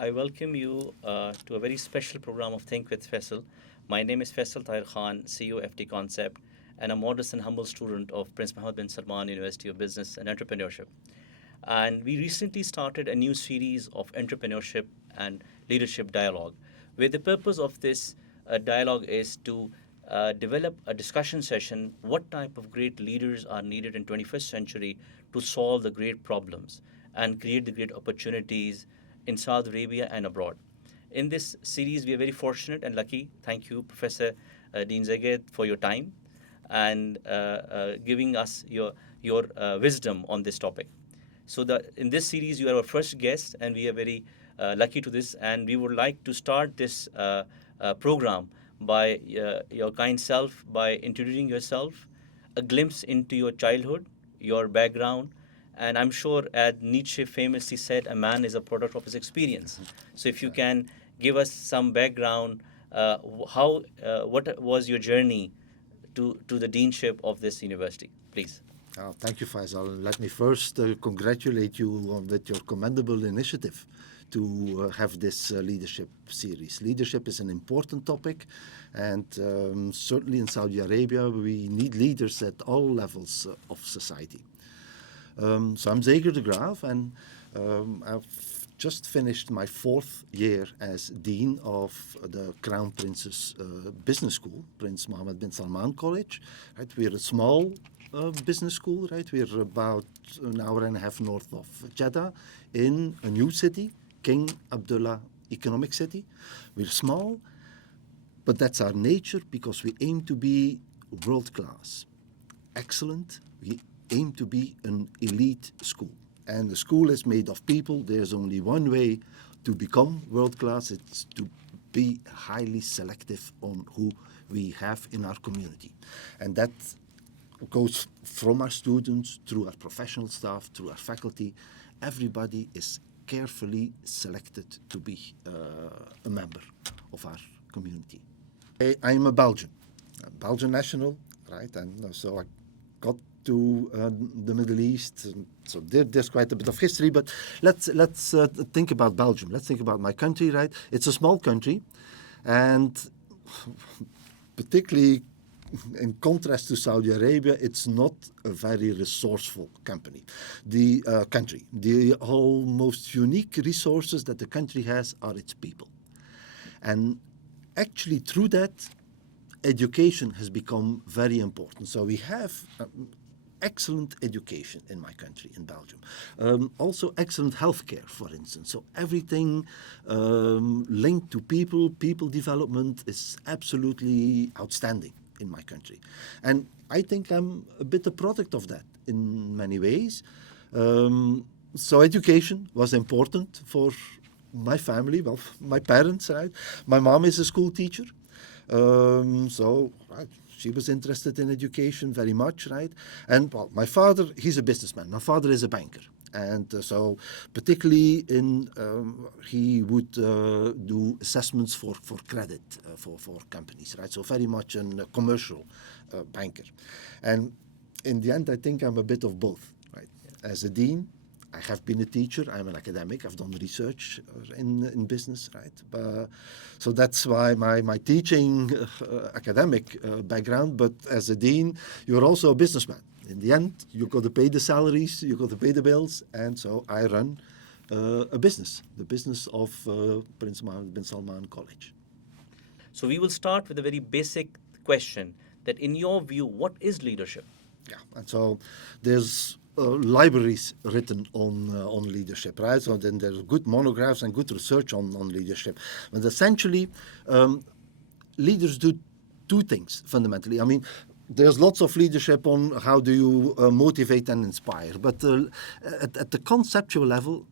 I welcome you to a very special program of Think with Faisal. My name is Faisal Tahir Khan, CEO FT Concept, and a modest and humble student of Prince Muhammad bin Salman University of Business and Entrepreneurship. And we recently started a new series of entrepreneurship and leadership dialogue, where the purpose of this dialogue is to develop a discussion session what type of great leaders are needed in 21st century to solve the great problems and create the great opportunities in Saudi Arabia and abroad. In this series, we are very fortunate and lucky. Thank you, Professor Dean Zeger, for your time and giving us your wisdom on this topic. So in this series, you are our first guest, and we are very lucky to this. And we would like to start this program by your kind self, by introducing yourself, a glimpse into your childhood, your background, and I'm sure, as Nietzsche famously said, a man is a product of his experience. So if you can give us some background, what was your journey to the deanship of this university, please? Thank you, Faisal. Let me first congratulate you on with your commendable initiative to have this leadership series. Leadership is an important topic, and certainly in Saudi Arabia, we need leaders at all levels of society. So I'm Zeger Degraeve, and I've just finished my 4th year as Dean of the Crown Prince's Business School, Prince Mohammed bin Salman College. Right? We're a small business school, right? We're about an hour and a half north of Jeddah in a new city, King Abdullah Economic City. We're small, but that's our nature because we aim to be world class, excellent. We aim to be an elite school. And the school is made of people. There's only one way to become world class. It's to be highly selective on who we have in our community. And that goes from our students, through our professional staff, through our faculty. Everybody is carefully selected to be a member of our community. I'm a Belgian national, right? And so I got to the Middle East. So there's quite a bit of history, but let's think about Belgium. Let's think about my country, right? It's a small country, and particularly in contrast to Saudi Arabia, it's not a very resourceful country. The whole most unique resources that the country has are its people. And actually through that, education has become very important. So we have excellent education in my country, in Belgium. Also excellent healthcare, for instance. So everything linked to people development is absolutely outstanding in my country. And I think I'm a bit a product of that in many ways. So education was important for my family, well, my parents, right? My mom is a school teacher. Right, she was interested in education very much, right? And well, my father, he's a businessman. My father is a banker. And so particularly he would do assessments for credit for companies, right? So very much a commercial banker. And in the end, I think I'm a bit of both, right? As a dean, I have been a teacher. I'm an academic. I've done research in business, right? So that's why my teaching academic background. But as a dean, you're also a businessman. In the end, you've got to pay the salaries, you've got to pay the bills, and so I run a business, the business of Prince Mohammed bin Salman College. So we will start with a very basic question: that in your view, what is leadership? Yeah, and so there's libraries written on leadership, right? So then there's good monographs and good research on leadership. But essentially, leaders do two things fundamentally. I mean, there's lots of leadership on how do you motivate and inspire. But at the conceptual level,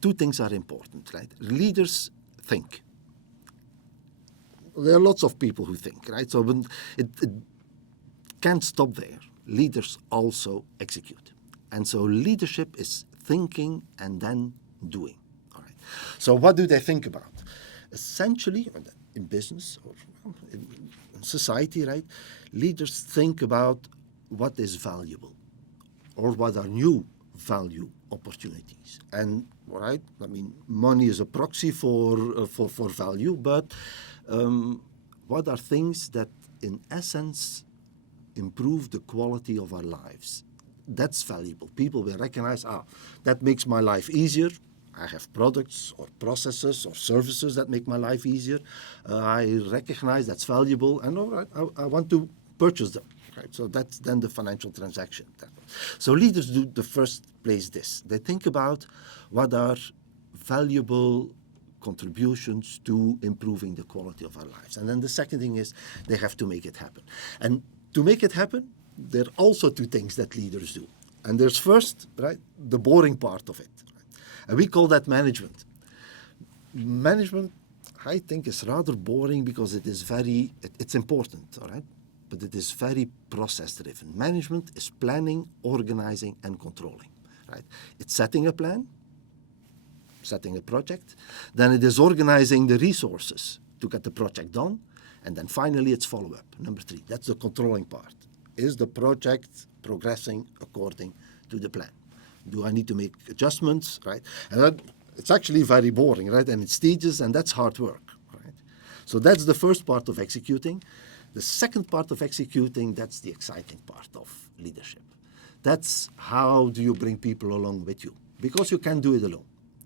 two things are important, right? Leaders think. There are lots of people who think, right? So it can't stop there. Leaders also execute. And so leadership is thinking and then doing. All right. So what do they think about? Essentially, in business or in society, right, leaders think about what is valuable or what are new value opportunities. And right, I mean, money is a proxy for value, but what are things that in essence improve the quality of our lives? That's valuable. People will recognize, that makes my life easier. I have products or processes or services that make my life easier. I recognize that's valuable, and all right, I want to purchase them. Right? So that's then the financial transaction. So leaders do the first place this. They think about what are valuable contributions to improving the quality of our lives. And then the second thing is they have to make it happen. And to make it happen, there are also two things that leaders do. And there's first, right, the boring part of it. And we call that management. Management, I think, is rather boring because it is it's important, all right? But it is very process-driven. Management is planning, organizing, and controlling, right? It's setting a plan, setting a project. Then it is organizing the resources to get the project done. And then finally, it's follow-up. Number 3, that's the controlling part. Is the project progressing according to the plan? Do I need to make adjustments, right? And it's actually very boring, right? And it's tedious, and that's hard work, right? So that's the first part of executing. The second part of executing, that's the exciting part of leadership. That's how do you bring people along with you? Because you can't do it alone.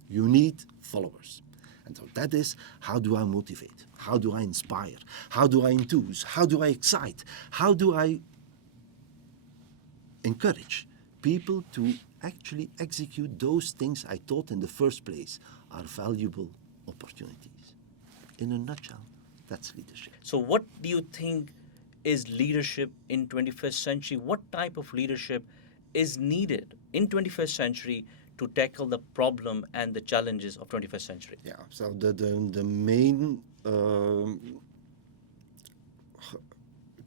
You need followers. And so that is, how do I motivate? How do I inspire? How do I enthuse? How do I excite? How do I encourage people to actually execute those things I thought in the first place are valuable opportunities? In a nutshell, that's leadership. So what do you think is leadership in 21st century? What type of leadership is needed in 21st century to tackle the problem and the challenges of 21st century? Yeah, so the main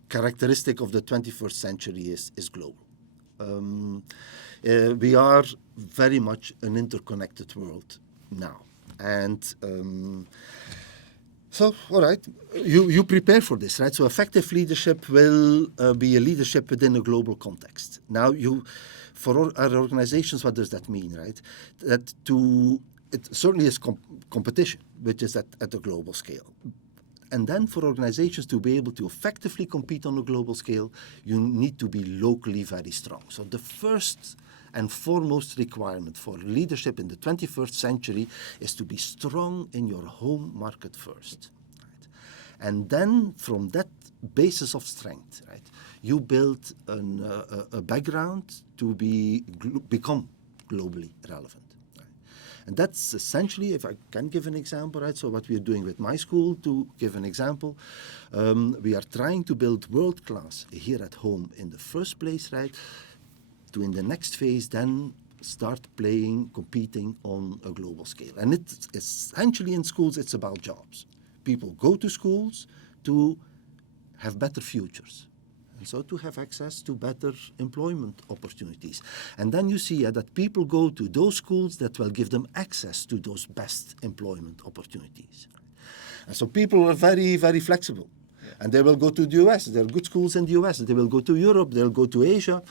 characteristic of the 21st century is global. We are very much an interconnected world now. And so, all right, you prepare for this, right? So effective leadership will be a leadership within a global context. Now, for our organizations, what does that mean, right? It certainly is competition, which is at a global scale. And then for organizations to be able to effectively compete on a global scale, you need to be locally very strong. So the first and foremost requirement for leadership in the 21st century is to be strong in your home market first. Right? And then from that basis of strength, right, you build a background to become globally relevant. And that's essentially, if I can give an example, right? So what we're doing with my school, to give an example, we are trying to build world-class here at home in the first place, right? To in the next phase then start competing on a global scale. And it's essentially in schools, it's about jobs. People go to schools to have better futures. And so to have access to better employment opportunities. And then you see that people go to those schools that will give them access to those best employment opportunities. And so people are very, very flexible. Yeah. And they will go to the US. There are good schools in the US. They will go to Europe. They'll go to Asia.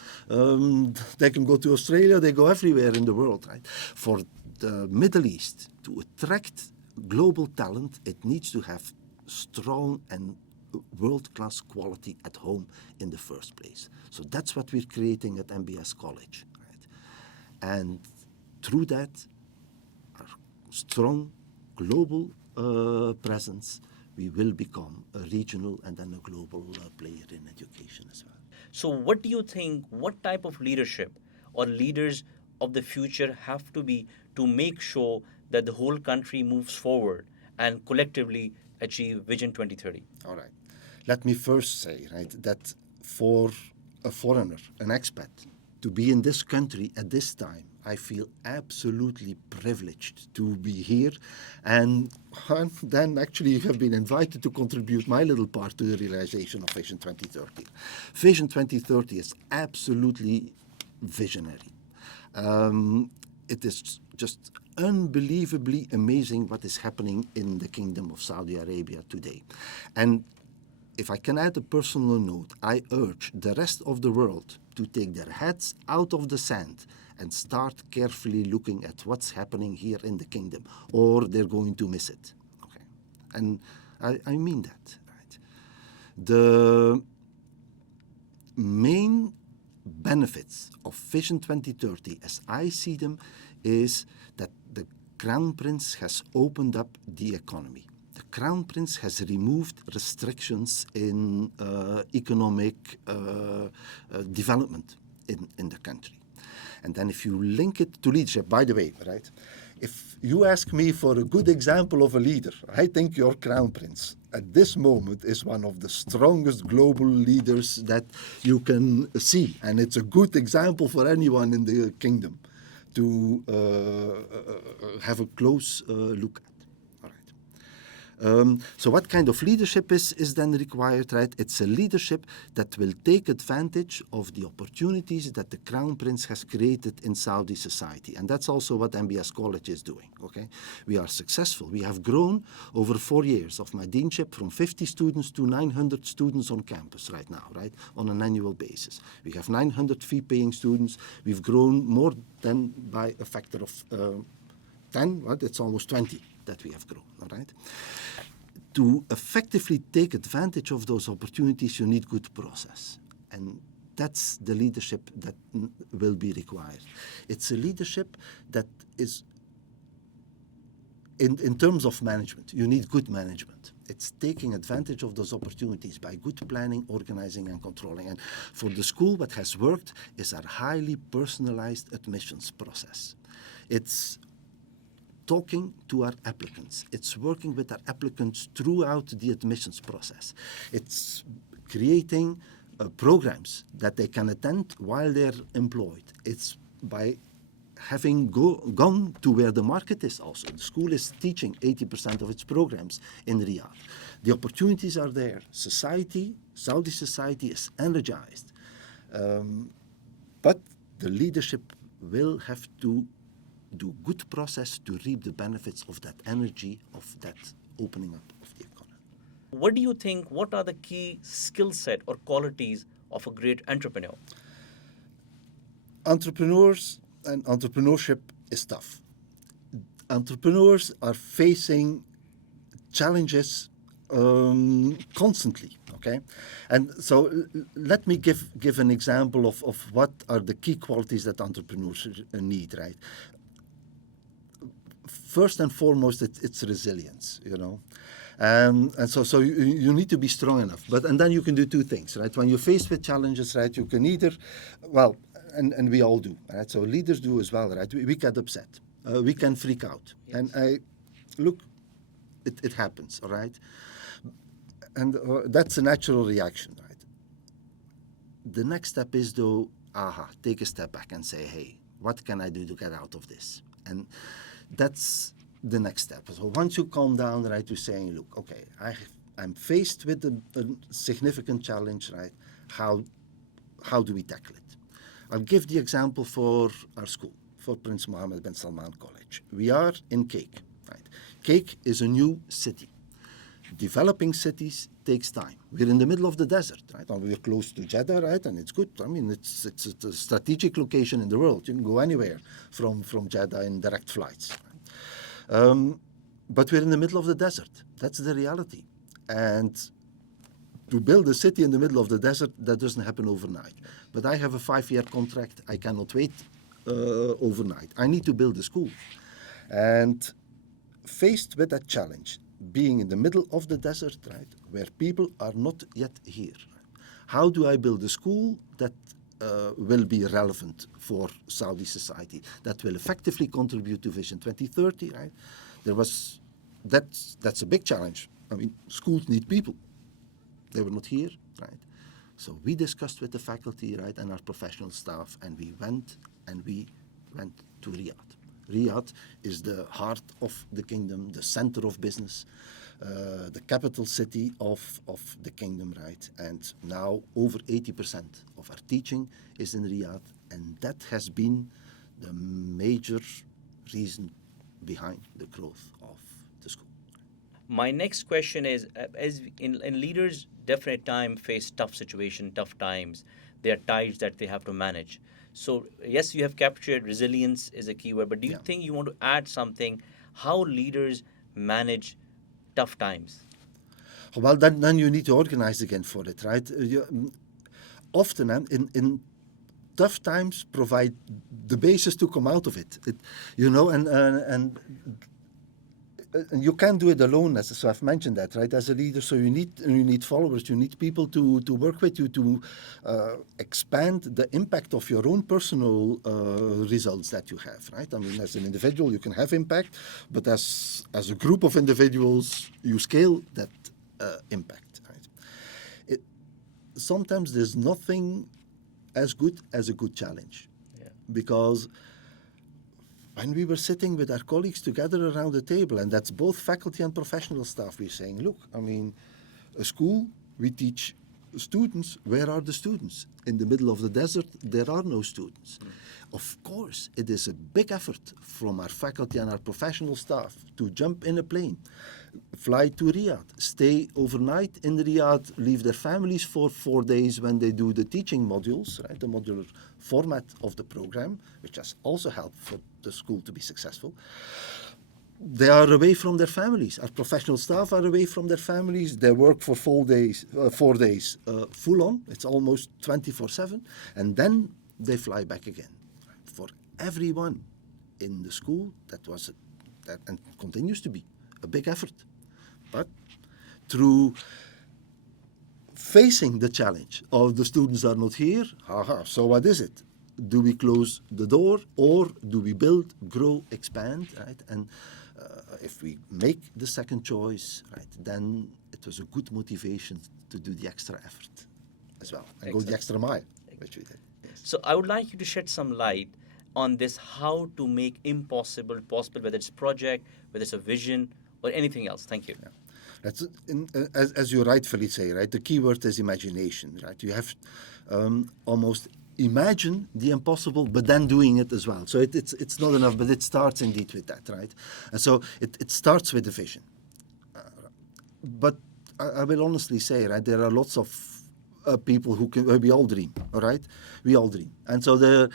They can go to Australia. They go everywhere in the world. Right? For the Middle East, to attract global talent, it needs to have strong and world-class quality at home in the first place. So that's what we're creating at MBS College. Right? And through that, our strong global presence, we will become a regional and then a global player in education as well. So what do you think, what type of leadership or leaders of the future have to be to make sure that the whole country moves forward and collectively achieve Vision 2030? All right. Let me first say, right, that for a foreigner, an expat, to be in this country at this time, I feel absolutely privileged to be here, and then actually have been invited to contribute my little part to the realization of Vision 2030. Vision 2030 is absolutely visionary. It is just unbelievably amazing what is happening in the Kingdom of Saudi Arabia today. And if I can add a personal note, I urge the rest of the world to take their heads out of the sand and start carefully looking at what's happening here in the kingdom, or they're going to miss it. Okay, and I mean that. Right? The main benefits of Vision 2030, as I see them, is that the Crown Prince has opened up the economy. The Crown Prince has removed restrictions in economic development in the country. And then if you link it to leadership, by the way, right, if you ask me for a good example of a leader, I think your Crown Prince at this moment is one of the strongest global leaders that you can see. And it's a good example for anyone in the kingdom to have a close look at. So what kind of leadership is then required, right? It's a leadership that will take advantage of the opportunities that the Crown Prince has created in Saudi society. And that's also what MBS College is doing, okay? We are successful. We have grown over 4 years of my deanship from 50 students to 900 students on campus right now, right? On an annual basis. We have 900 fee-paying students. We've grown more than by a factor of 10, right? It's almost 20 that we have grown, all right? To effectively take advantage of those opportunities, you need good process. And that's the leadership that will be required. It's a leadership that is, in terms of management, you need good management. It's taking advantage of those opportunities by good planning, organizing, and controlling. And for the school, what has worked is our highly personalized admissions process. It's talking to our applicants. It's working with our applicants throughout the admissions process. It's creating programs that they can attend while they're employed. It's by having gone to where the market is also. The school is teaching 80% of its programs in Riyadh. The opportunities are there. Society, Saudi society is energized. But the leadership will have to do good process to reap the benefits of that energy, of that opening up of the economy. What do you think, what are the key skill set or qualities of a great entrepreneur? Entrepreneurs and entrepreneurship is tough. Entrepreneurs are facing challenges constantly, okay? And so let me give an example of what are the key qualities that entrepreneurs need, right? First and foremost, it's resilience, you know. And so you need to be strong enough. And then you can do two things, right? When you're faced with challenges, right, you can either, well, and we all do, right? So leaders do as well, right? We get upset. We can freak out. Yes. And look, it happens, all right? And that's a natural reaction, right? The next step is, though, take a step back and say, hey, what can I do to get out of this? And that's the next step. So once you calm down, right, you're saying, look, okay, I'm faced with a significant challenge, right? How do we tackle it? I'll give the example for our school, for Prince Mohammed bin Salman College. We are in Cake, right? Cake is a new city. Developing cities takes time. We're in the middle of the desert, right? And we're close to Jeddah, right? And it's good. I mean, it's a strategic location in the world. You can go anywhere from Jeddah in direct flights. But we're in the middle of the desert. That's the reality. And to build a city in the middle of the desert, that doesn't happen overnight. But I have a 5-year contract. I cannot wait overnight. I need to build a school. And faced with that challenge, being in the middle of the desert, right, where people are not yet here. How do I build a school that will be relevant for Saudi society, that will effectively contribute to Vision 2030, right? That's a big challenge. I mean, schools need people. They were not here, right? So we discussed with the faculty, right, and our professional staff, and we went to Riyadh. Riyadh is the heart of the kingdom, the center of business, the capital city of the kingdom, right? And now over 80% of our teaching is in Riyadh, and that has been the major reason behind the growth of the school. My next question is, as in leaders, definite time face tough situation, tough times. There are tides that they have to manage. So yes, you have captured resilience is a keyword, but do you Yeah. think you want to add something? How leaders manage tough times? Well, then you need to organize again for it, right? Often in tough times provide the basis to come out of it. And you can't do it alone, so I've mentioned that, right? As a leader, so you need followers, you need people to work with you to expand the impact of your own personal results that you have, right? I mean, as an individual, you can have impact, but as a group of individuals, you scale that impact, right? Sometimes there's nothing as good as a good challenge, Yeah. because when we were sitting with our colleagues together around the table, and that's both faculty and professional staff, we're saying, look, I mean, a school, we teach students. Where are the students? In the middle of the desert, there are no students. Of course, it is a big effort from our faculty and our professional staff to jump in a plane, fly to Riyadh, stay overnight in Riyadh, leave their families for 4 days when they do the teaching modules, right, the modular format of the program, which has also helped for the school to be successful. They are away from their families. Our professional staff are away from their families. They work for 4 days, full on. It's almost 24/7, and then they fly back again. For everyone in the school, that was that and continues to be a big effort. But through facing the challenge of the students are not here, so what is it? Do we close the door, or do we build, grow, expand, right? And if we make the second choice, right, then it was a good motivation to do the extra effort as well and go the extra mile, which we did. Yes. So I would like you to shed some light on this, how to make impossible possible, whether it's project, whether it's a vision, or anything else. Thank you. Yeah. That's as you rightfully say, right? The key word is imagination, right? You have almost imagine the impossible, but then doing it as well. So it's not enough, but it starts indeed with that, right? And so it starts with the vision. But I will honestly say, right, there are lots of people who can. We all dream, all right? We all dream, and so there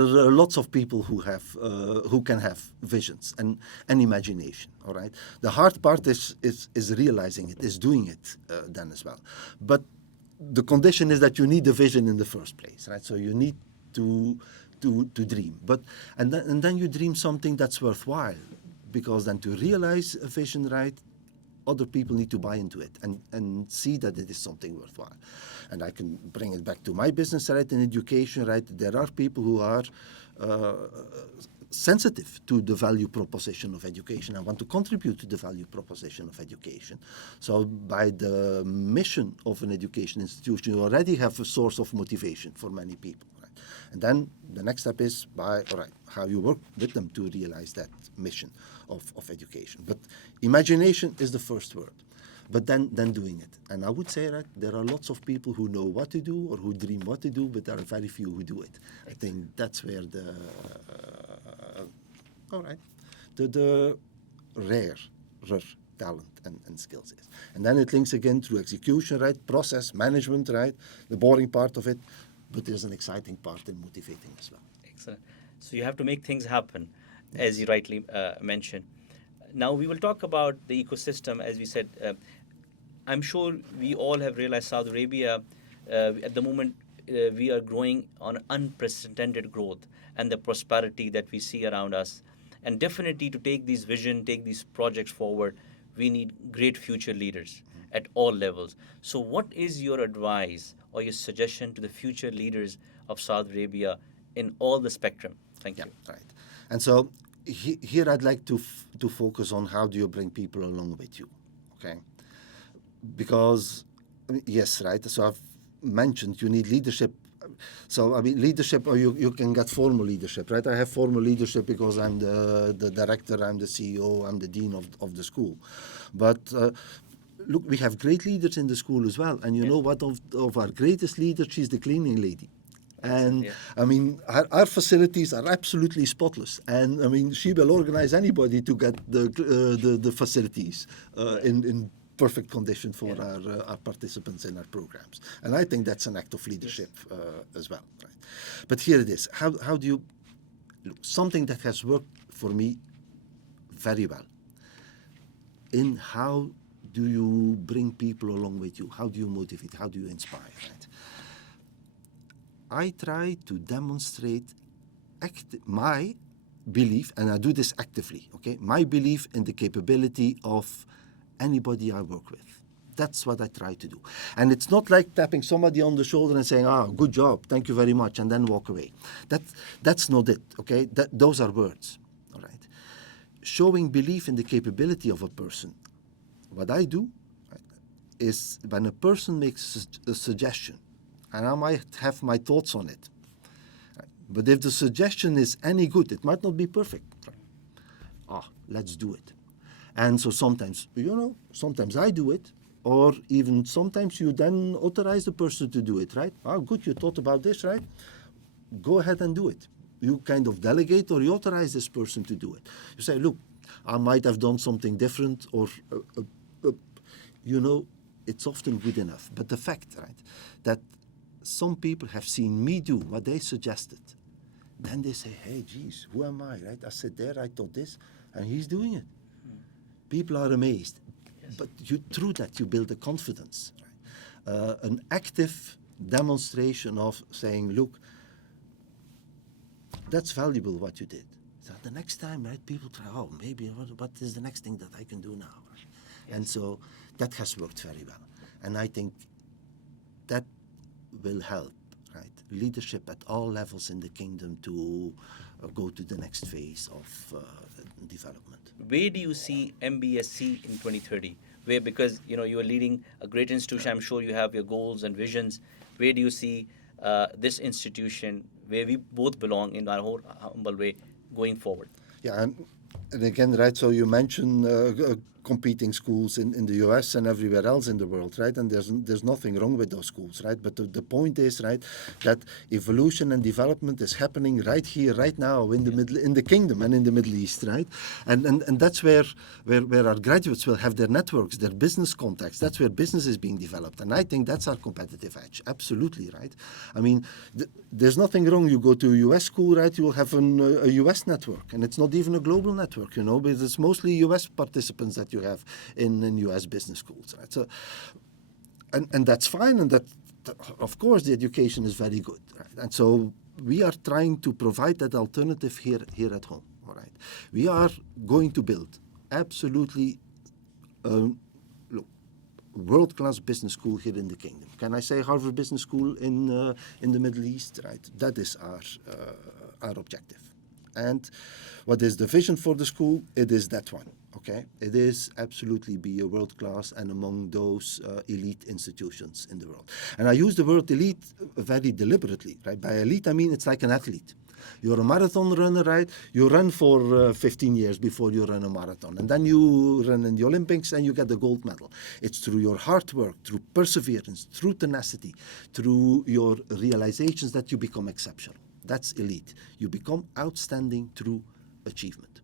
are lots of people who can have visions and imagination, all right? The hard part is realizing it, is doing it then as well. But the condition is that you need the vision in the first place, right? So you need to dream, and then you dream something that's worthwhile, because then to realize a vision, right, other people need to buy into it and see that it is something worthwhile. And I can bring it back to my business, right, in education, right? There are people who are sensitive to the value proposition of education and want to contribute to the value proposition of education. So by the mission of an education institution, you already have a source of motivation for many people. Right? And then the next step is how you work with them to realize that mission of education. But imagination is the first word. But then doing it. And I would say that there are lots of people who know what to do or who dream what to do, but there are very few who do it. I think that's where the rare talent and skills is. And then it links again through execution, right? Process, management, right? The boring part of it, but there's an exciting part in motivating as well. Excellent. So you have to make things happen, as you rightly mentioned. Now we will talk about the ecosystem, as we said. I'm sure we all have realized Saudi Arabia, at the moment, we are growing on unprecedented growth and the prosperity that we see around us. And definitely to take these vision, take these projects forward, we need great future leaders at all levels. So what is your advice or your suggestion to the future leaders of Saudi Arabia in all the spectrum? Thank you. Right. And so here I'd like to focus on how do you bring people along with you, okay? Because, yes, right, so I've mentioned you need leadership. So, I mean, leadership, or you can get formal leadership, right? I have formal leadership because I'm the director, I'm the CEO, I'm the dean of the school. But look, we have great leaders in the school as well. And you know what, of our greatest leaders, she's the cleaning lady. And Yeah. I mean, our facilities are absolutely spotless. And I mean, she will organize anybody to get the facilities in perfect condition for our participants in our programs. And I think that's an act of leadership as well. Right? But here it is. How do you, something that has worked for me very well, in how do you bring people along with you? How do you motivate? How do you inspire? Right? I try to demonstrate my belief, and I do this actively, okay? My belief in the capability of anybody I work with. That's what I try to do. And it's not like tapping somebody on the shoulder and saying, good job, thank you very much, and then walk away. That's not it, okay? Those are words, all right? Showing belief in the capability of a person. What I do is when a person makes a suggestion, and I might have my thoughts on it, but if the suggestion is any good, it might not be perfect. Let's do it. And so sometimes, sometimes I do it, or even sometimes you then authorize the person to do it, right? Good, you thought about this, right? Go ahead and do it. You kind of delegate or you authorize this person to do it. You say, look, I might have done something different, or, it's often good enough. But the fact, right, that some people have seen me do what they suggested, then they say, hey, geez, who am I, right? I said there, I thought this, and he's doing it. People are amazed. Yes. But through that, you build a confidence. Right? An active demonstration of saying, look, that's valuable what you did. So the next time, right, people try, maybe what is the next thing that I can do now? Right? Yes. And so that has worked very well. And I think that will help, right, leadership at all levels in the kingdom to go to the next phase of development. Where do you see MBSC in 2030? Where, because you are leading a great institution, I'm sure you have your goals and visions. Where do you see this institution, where we both belong in our whole humble way, going forward? Yeah, and again, right, so you mentioned competing schools in the US and everywhere else in the world, right? And there's nothing wrong with those schools, right? But the point is, right, that evolution and development is happening right here, right now, in the kingdom and in the Middle East, right? And that's where our graduates will have their networks, their business contacts. That's where business is being developed. And I think that's our competitive edge. Absolutely, right? I mean, there's nothing wrong. You go to a US school, right? You will have a US network, and it's not even a global network, because it's mostly US participants that you have in US business schools, right? So, and that's fine, and that of course the education is very good, right? And so we are trying to provide that alternative here at home, all right? We are going to build absolutely world-class business school here in the kingdom. Can I say Harvard Business School in the Middle East, right? That is our objective. And what is the vision for the school? It is that one, okay? It is absolutely be a world-class and among those elite institutions in the world. And I use the word elite very deliberately, right? By elite, I mean it's like an athlete. You're a marathon runner, right? You run for 15 years before you run a marathon. And then you run in the Olympics and you get the gold medal. It's through your hard work, through perseverance, through tenacity, through your realizations that you become exceptional. That's elite. You become outstanding through achievement.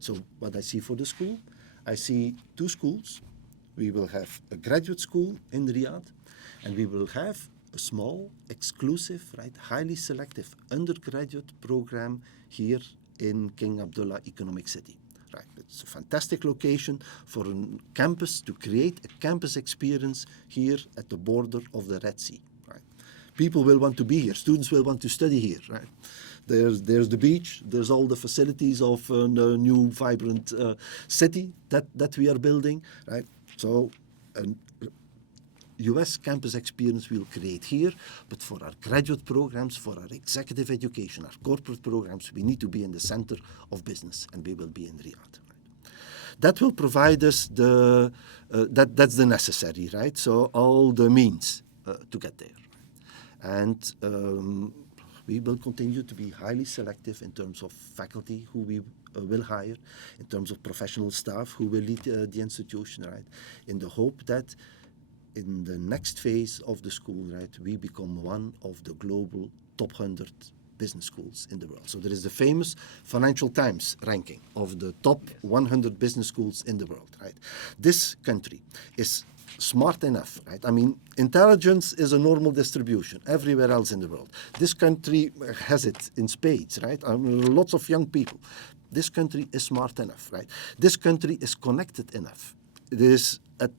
So what I see for the school, I see two schools. We will have a graduate school in Riyadh, and we will have a small, exclusive, right, highly selective undergraduate program here in King Abdullah Economic City. Right. It's a fantastic location for a campus to create a campus experience here at the border of the Red Sea. People will want to be here. Students will want to study here, right? There's the beach. There's all the facilities of a new, vibrant city that we are building, right? So a U.S. campus experience we'll create here, but for our graduate programs, for our executive education, our corporate programs, we need to be in the center of business, and we will be in Riyadh. Right? That will provide us that's the necessary, right? So all the means to get there. And we will continue to be highly selective in terms of faculty who we will hire, in terms of professional staff who will lead the institution, right? In the hope that in the next phase of the school, right, we become one of the global top 100 business schools in the world. So there is the famous Financial Times ranking of the top 100 business schools in the world, right? This country is smart enough, right? I mean, intelligence is a normal distribution everywhere else in the world. This country has it in spades, right? Lots of young people. This country is smart enough, right? This country is connected enough. It is at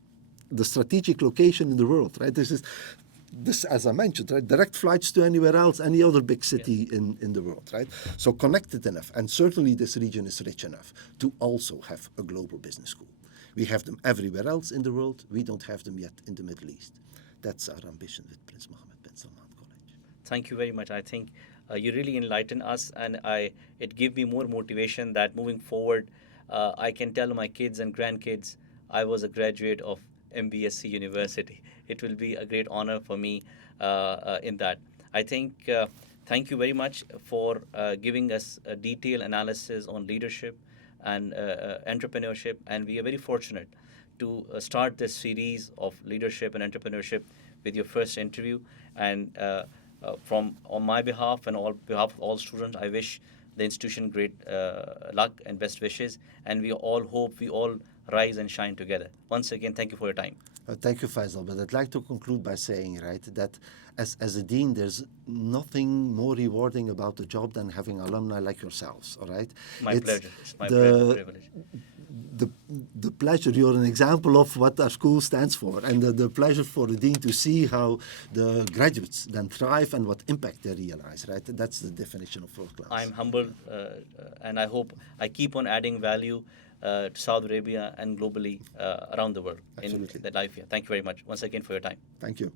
the strategic location in the world, right? This, as I mentioned, right, direct flights to anywhere else, any other big city in the world, right? So connected enough, and certainly this region is rich enough to also have a global business school. We have them everywhere else in the world. We don't have them yet in the Middle East. That's our ambition with Prince Mohammed bin Salman College. Thank you very much. I think you really enlighten us, and it gave me more motivation that moving forward, I can tell my kids and grandkids I was a graduate of MBSC University. It will be a great honor for me in that. I think thank you very much for giving us a detailed analysis on leadership and entrepreneurship, and we are very fortunate to start this series of leadership and entrepreneurship with your first interview. And from on my behalf and on behalf of all students, I wish the institution great luck and best wishes, and we all hope we all rise and shine together. Once again, thank you for your time. Thank you, Faisal. But I'd like to conclude by saying, right, that as a dean, there's nothing more rewarding about the job than having alumni like yourselves, all right? My pleasure. It's my privilege. The pleasure, you're an example of what our school stands for, and the pleasure for the dean to see how the graduates then thrive and what impact they realize, right? That's the definition of world class. I'm humbled, and I hope I keep on adding value to Saudi Arabia and globally around the world. Absolutely. In the life here. Thank you very much once again for your time. Thank you.